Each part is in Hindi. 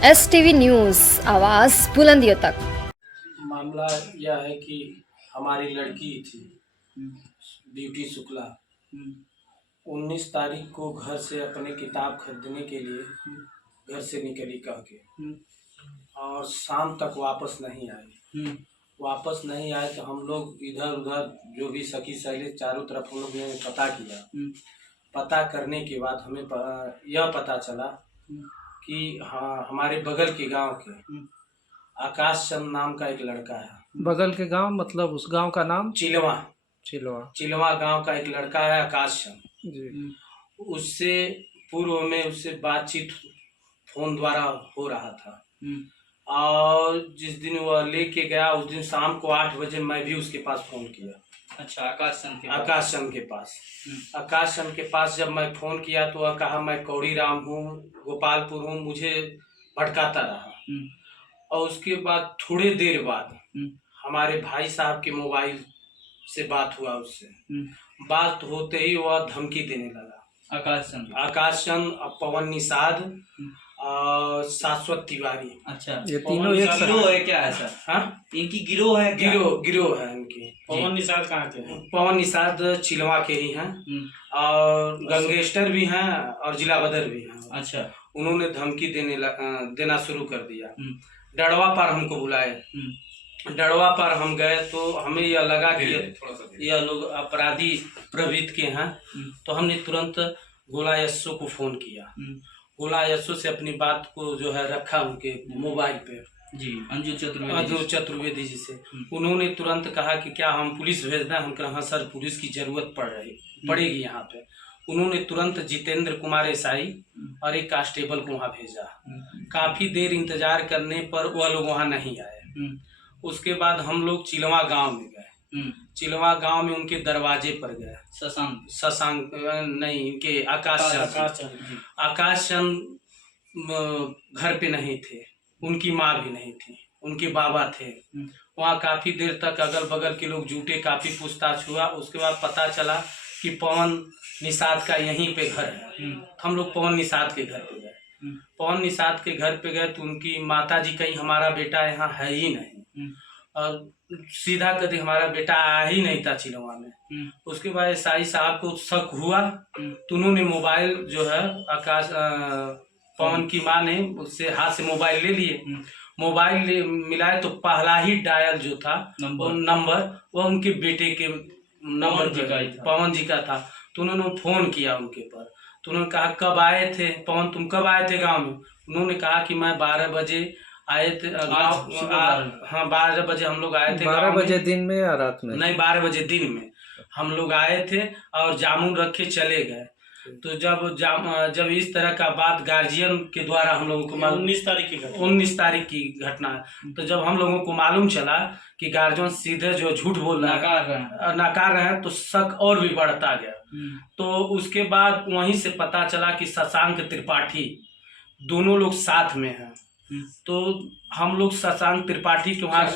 STV न्यूज़ आवाज़ बुलंदियों तक। मामला यह है कि हमारी लड़की थी ब्यूटी शुक्ला 19 तारीख को घर से अपने किताब खरीदने के लिए घर से निकली कह के और शाम तक वापस नहीं आई। वापस नहीं आए तो हम लोग इधर उधर जो भी सखी सहेली चारों तरफ हम लोग ने पता किया। पता करने के बाद हमें यह पता चला कि हाँ, हमारे बगल के गांव के आकाश चंद नाम का एक लड़का है। बगल के गांव मतलब उस गांव का नाम? चिलवा चिलवा गांव का एक लड़का है आकाश चंद जी। उससे पूर्व में उससे बातचीत फोन द्वारा हो रहा था और जिस दिन वह लेके गया उस दिन शाम को 8 बजे मैं भी उसके पास फोन किया। अच्छा, आकाश चंद के पास आकाश चंद के पास जब मैं फोन किया तो वह कहा मैं कौड़ी राम हूँ, गोपालपुर हूँ, मुझे भटकाता रहा। और उसके बाद थोड़ी देर बाद हमारे भाई साहब के मोबाइल से बात हुआ उससे। बात होते ही वह धमकी देने लगा। आकाश चंद, पवन निषाद और शाश्वत तिवारी। अच्छा, ये तीनों एक गिरोह है क्या है सर? हाँ, इनकी गिरोह है क्या? गिरोह है इनकी। पवन निषाद कहाँ के हैं? पवन निषाद चिलवा के ही हैं और गंगेस्टर भी हैं और जिला बदर भी हैं। अच्छा, उन्होंने धमकी देना शुरू कर दिया। डड़वा पर हमको बुलाए। डड़वा पर हम गए तो हमें यह लगा कि यह लोग अपराधी प्रवृत्ति के हैं। तो हमने तुरंत गोला यस्सो को फोन किया। गोला यस्सो से अपनी बात को जो है रखा उनके मोबाइल पे जी, अंजू चतुर्वेदी जी से। उन्होंने तुरंत कहा कि क्या हम पुलिस भेज दें? हम कहा हाँ सर, पुलिस की जरूरत पड़ेगी यहाँ पे। उन्होंने तुरंत जितेंद्र कुमार एसआई और एक कांस्टेबल को वहाँ भेजा। काफी देर इंतजार करने पर वह लोग वहाँ नहीं आए। उसके बाद हम लोग चिलवा गांव में गए। चिलवा गांव में उनके दरवाजे पर गए। शशांक नहीं, इनके आकाश चंद घर पे नहीं थे, उनकी माँ भी नहीं थी, उनके बाबा थे। वहाँ काफी देर तक अगल बगल के लोग जुटे, काफी पूछताछ हुआ। उसके बाद पता चला कि पवन निषाद का यहीं पे घर है। हम लोग पवन निषाद के घर पे गए। पवन निषाद के घर पे गए तो उनकी माता जी कहीं हमारा बेटा यहाँ है ही नहीं और सीधा कभी हमारा बेटा आया ही नहीं था चिलवा में। उसके बाद एसआई साहब को शक हुआ तो उन्होंने मोबाइल जो है पवन की माँ ने उससे हाथ से मोबाइल ले लिए। मोबाइल मिलाए तो पहला ही डायल जो था नंबर वो उनके बेटे के नंबर पवन जी का था। तो उन्होंने फोन किया उनके पर। तो उन्होंने कहा कब आए थे पवन, तुम कब आए थे गांव में? उन्होंने कहा कि मैं 12 बजे आए थे हाँ 12 बजे हम लोग आए थे। 12 बजे दिन में या रात में? नहीं, 12 बजे दिन में हम लोग आए थे और जामुन रख के चले गए। तो जब इस तरह का बात गार्जियन के द्वारा हम लोगों को 19 तारीख की घटना है। तो जब हम लोगों को मालूम चला कि गार्जियन सीधे जो झूठ बोल रहा है, नकार रहे हैं, तो शक और भी बढ़ता गया। तो उसके बाद वहीं से पता चला कि शशांक त्रिपाठी दोनों लोग साथ में हैं। तो हम लोग शशांक त्रिपाठी के वहाँ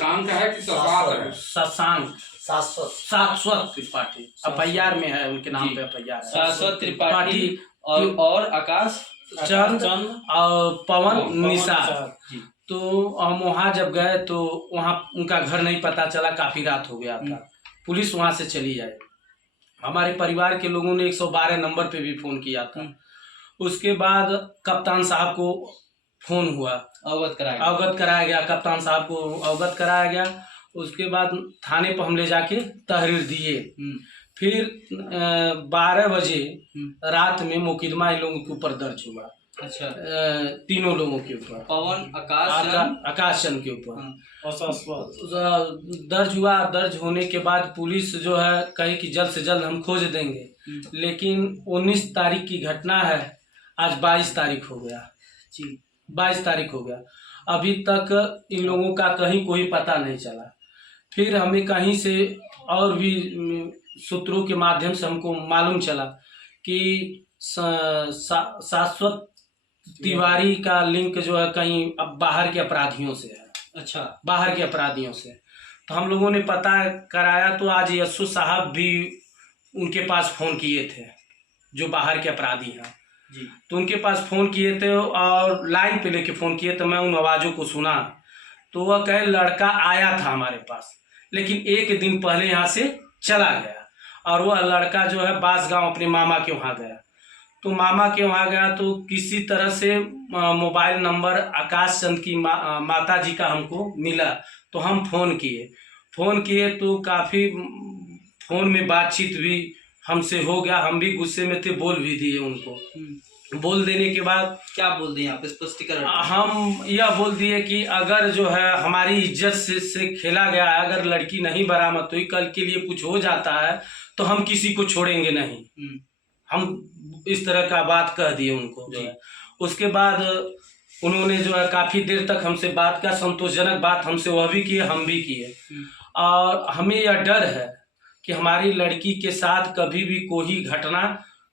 शाश्वत त्रिपाठी FIR में है, उनके नाम पे FIR है। शाश्वत त्रिपाठी और आकाश चंद और पवन निषाद। तो हम वहाँ जब गए तो वहाँ उनका घर नहीं पता चला, काफी रात हो गया था। पुलिस वहाँ से चली आई। हमारे परिवार के लोगों ने 112 नंबर पे भी फोन किया था। उसके बाद कप्तान साहब को फोन हुआ, अवगत कराया गया। कप्तान साहब को अवगत कराया गया। उसके बाद थाने पर हम ले जाके तहरीर दिए। फिर 12 बजे रात में मुकदमा इन लोगों के ऊपर दर्ज हुआ। अच्छा, तीनों लोगों के ऊपर, पवन, आकाश चंद के ऊपर दर्ज हुआ। दर्ज होने के बाद पुलिस जो है कही कि जल्द से जल्द हम खोज देंगे। लेकिन 19 तारीख की घटना है, आज 22 तारीख हो गया। 22 तारीख हो गया, अभी तक इन लोगों का कहीं कोई पता नहीं चला। फिर हमें कहीं से और भी सूत्रों के माध्यम से हमको मालूम चला कि शाश्वत तिवारी का लिंक जो है कहीं अब बाहर के अपराधियों से है। अच्छा, बाहर के अपराधियों से। तो हम लोगों ने पता कराया तो आज यस्सु साहब भी उनके पास फोन किए थे जो बाहर के अपराधी हैं। जी। तो उनके पास फ़ोन किए थे और लाइन पे लेके फ़ोन किए, तो मैं उन आवाज़ों को सुना। तो वह कहे लड़का आया था हमारे पास, लेकिन एक दिन पहले यहाँ से चला गया, और वह लड़का जो है बांसगांव अपने मामा के वहाँ गया। तो मामा के वहाँ गया तो किसी तरह से मोबाइल नंबर आकाश चंद की माता जी का हमको मिला, तो हम फ़ोन किए तो काफ़ी फ़ोन में बातचीत भी हमसे हो गया। हम भी गुस्से में थे, बोल भी दिए उनको। बोल देने के बाद क्या बोल दिए आप, स्पष्टीकरण? हम यह बोल दिए कि अगर जो है हमारी इज्जत से खेला गया है, अगर लड़की नहीं बरामद हुई, कल के लिए कुछ हो जाता है तो हम किसी को छोड़ेंगे नहीं। हम इस तरह का बात कह दिए उनको जो है। उसके बाद उन्होंने जो है काफ़ी देर तक हमसे बात का संतोषजनक बात हमसे वह भी किए, हम भी किए। और हमें यह डर है कि हमारी लड़की के साथ कभी भी कोई घटना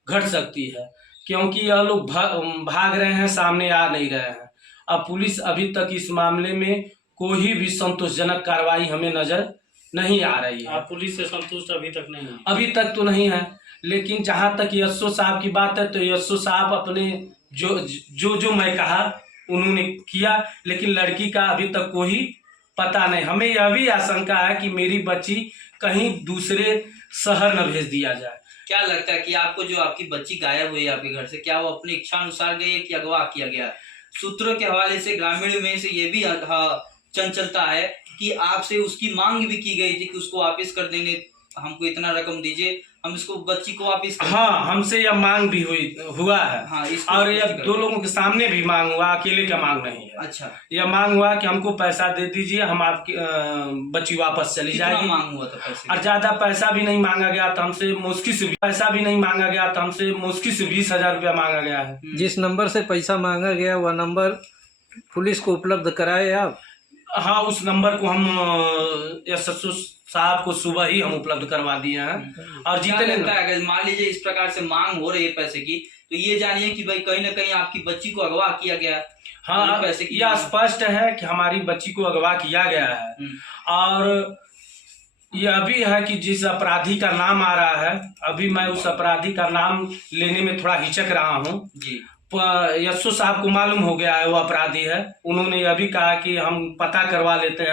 घट सकती है, क्योंकि यह लोग भाग रहे हैं, सामने आ नहीं रहे हैं। अब पुलिस अभी तक इस मामले में कोई भी संतोषजनक कार्रवाई हमें नजर नहीं आ रही है। आप पुलिस से संतुष्ट अभी तक नहीं है? अभी तक तो नहीं है, लेकिन जहाँ तक यशो साहब की बात है तो यशो साहब अपने जो मैं कहा उन्होंने किया, लेकिन लड़की का अभी तक कोई पता नहीं। हमें यह भी आशंका है कि मेरी बच्ची कहीं दूसरे शहर न भेज दिया जाए। क्या लगता है कि आपको जो आपकी बच्ची गायब हुई है आपके घर से, क्या वो अपनी इच्छा अनुसार गई है कि अगवा किया गया है? सूत्रों के हवाले से ग्रामीण में से ये भी चंचलता है कि आपसे उसकी मांग भी की गई थी कि उसको वापस कर देने, हमको इतना रकम दीजिए, हम इसको बच्ची को वापस कर। हाँ, हमसे यह मांग भी हुआ है। हाँ, और यह 2 लोगों के सामने भी मांग हुआ, अकेले का मांग नहीं है। अच्छा, यह मांग हुआ कि हमको पैसा दे दीजिए, हम आपकी बच्ची वापस चली जाएगी। मांग हुआ था पैसे? और ज्यादा पैसा भी नहीं मांगा गया था हमसे, मुश्किल से 20,000 रुपया मांगा गया है। जिस नंबर से पैसा मांगा गया वह नंबर पुलिस को उपलब्ध कराए आप? हाँ, उस नंबर को हम एसएसओ साहब को सुबह ही हम उपलब्ध करवा दिए हैं। और जितने अगर मान लीजिए इस प्रकार से मांग हो रही है पैसे की, तो ये जानिए कि भाई कहीं ना कहीं आपकी बच्ची को अगवा किया गया है। हाँ, पैसे की यह स्पष्ट है कि हमारी बच्ची को अगवा किया गया है। और यह भी है कि जिस अपराधी का नाम आ रहा है, अभी मैं उस अपराधी का नाम लेने में थोड़ा हिचक रहा हूँ जी। यशो साहब को मालूम हो गया है वो अपराधी है। उन्होंने यह भी कहा कि हम पता करवा लेते हैं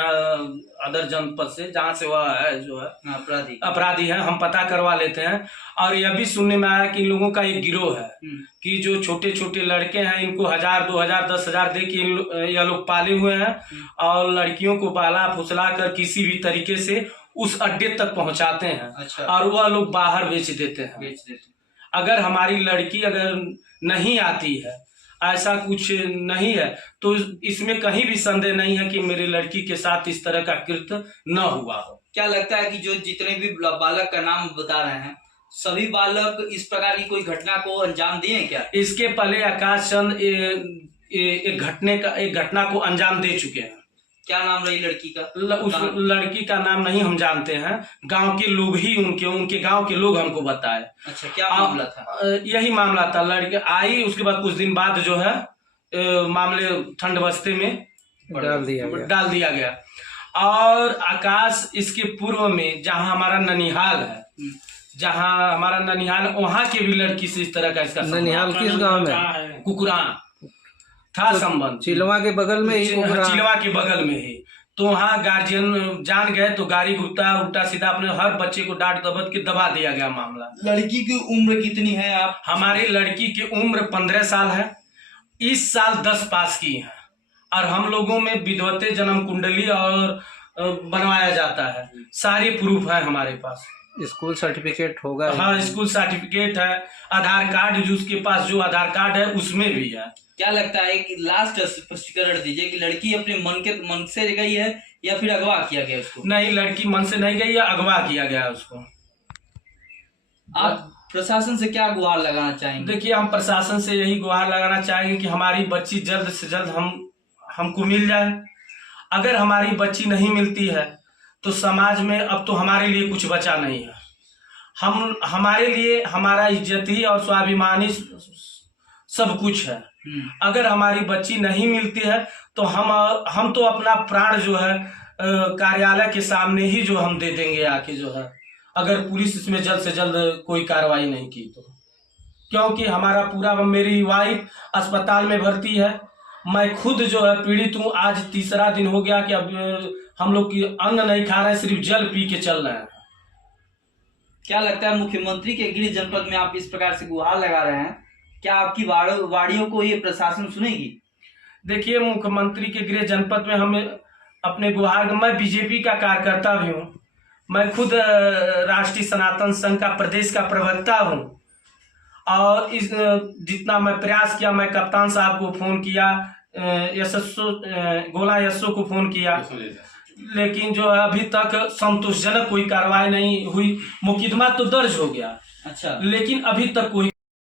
अदर जनपद से, जहाँ से वह है जो है अपराधी है, हम पता करवा लेते हैं। और यह भी सुनने में आया कि इन लोगों का एक गिरोह है कि जो छोटे छोटे लड़के हैं इनको 1,000, 2,000, 10,000 दे के यह लोग पाले हुए हैं, और लड़कियों को बाला फुसला कर किसी भी तरीके से उस अड्डे तक पहुँचाते हैं। अच्छा। और वह लोग बाहर बेच देते हैं। अगर हमारी लड़की अगर नहीं आती है, ऐसा कुछ नहीं है, तो इसमें कहीं भी संदेह नहीं है कि मेरी लड़की के साथ इस तरह का कृत्य न हुआ हो। क्या लगता है कि जो जितने भी बालक का नाम बता रहे हैं, सभी बालक इस प्रकार की कोई घटना को अंजाम दिए हैं क्या? इसके पहले आकाश चंद एक घटना को अंजाम दे चुके हैं। क्या नाम रही लड़की का? उस लड़की का नाम नहीं हम जानते हैं, गांव के लोग ही उनके गांव के लोग हमको बताए। अच्छा, क्या मामला था? यही मामला था। लड़की आई, उसके बाद कुछ दिन बाद जो है मामले ठंड बस्ते में डाल दिया गया। और आकाश इसके पूर्व में जहां हमारा ननिहाल है, वहाँ के भी लड़की से इस तरह का इसका ननिहाल किस गांव में? कुकुरा था संबंध, चिलवा के बगल में ही। चिलवा के बगल में ही। तो वहाँ गार्जियन जान गए तो गाड़ी उल्टा सीधा अपने हर बच्चे को डांट दबत के दबा दिया गया मामला। लड़की की उम्र कितनी है आप? हमारी लड़की की उम्र 15 साल है, इस साल 10 पास की है। और हम लोगों में विधवते जन्म कुंडली और बनवाया जाता है, सारे प्रूफ है हमारे पास। स्कूल सर्टिफिकेट होगा? हाँ, स्कूल सर्टिफिकेट है, आधार कार्ड जो उसके पास जो आधार कार्ड है उसमें भी है। क्या लगता है कि लास्ट स्पष्टीकरण दीजिए कि लड़की अपने मन से गई है या फिर अगवा किया गया उसको? नहीं, लड़की मन से नहीं गई है, अगवा किया गया उसको। आप प्रशासन से क्या गुहार लगाना चाहेंगे? देखिए, हम प्रशासन से यही गुहार लगाना चाहेंगे कि हमारी बच्ची जल्द से जल्द हमको मिल जाए। अगर हमारी बच्ची नहीं मिलती है तो समाज में अब तो हमारे लिए कुछ बचा नहीं है। हमारे लिए हमारा इज्जत ही और स्वाभिमान ही सब कुछ है। अगर हमारी बच्ची नहीं मिलती है तो हम तो अपना प्राण जो है कार्यालय के सामने ही जो हम दे देंगे आके जो है, अगर पुलिस इसमें जल्द से जल्द कोई कार्रवाई नहीं की तो। क्योंकि हमारा पूरा, मेरी वाइफ अस्पताल में भर्ती है, मैं खुद जो है पीड़ित हूँ। आज तीसरा दिन हो गया कि अब हम लोग की अन्न नहीं खा रहे हैं, सिर्फ जल पी के चल रहे हैं। क्या लगता है मुख्यमंत्री के गृह जनपद में आप इस प्रकार से गुहार लगा रहे हैं, क्या आपकी वाड़ियों को ये प्रशासन सुनेगी? देखिए, मुख्यमंत्री के गृह जनपद में हम अपने गुहार, मैं बीजेपी का कार्यकर्ता भी हूँ, मैं खुद राष्ट्रीय सनातन संघ का प्रदेश का प्रवक्ता हूँ, और इस जितना मैं प्रयास किया, मैं कप्तान साहब को फोन किया, गोला यशो को फोन किया, लेकिन जो है अभी तक संतोषजनक कोई कार्रवाई नहीं हुई। मुकदमा तो दर्ज हो गया, अच्छा, लेकिन अभी तक कोई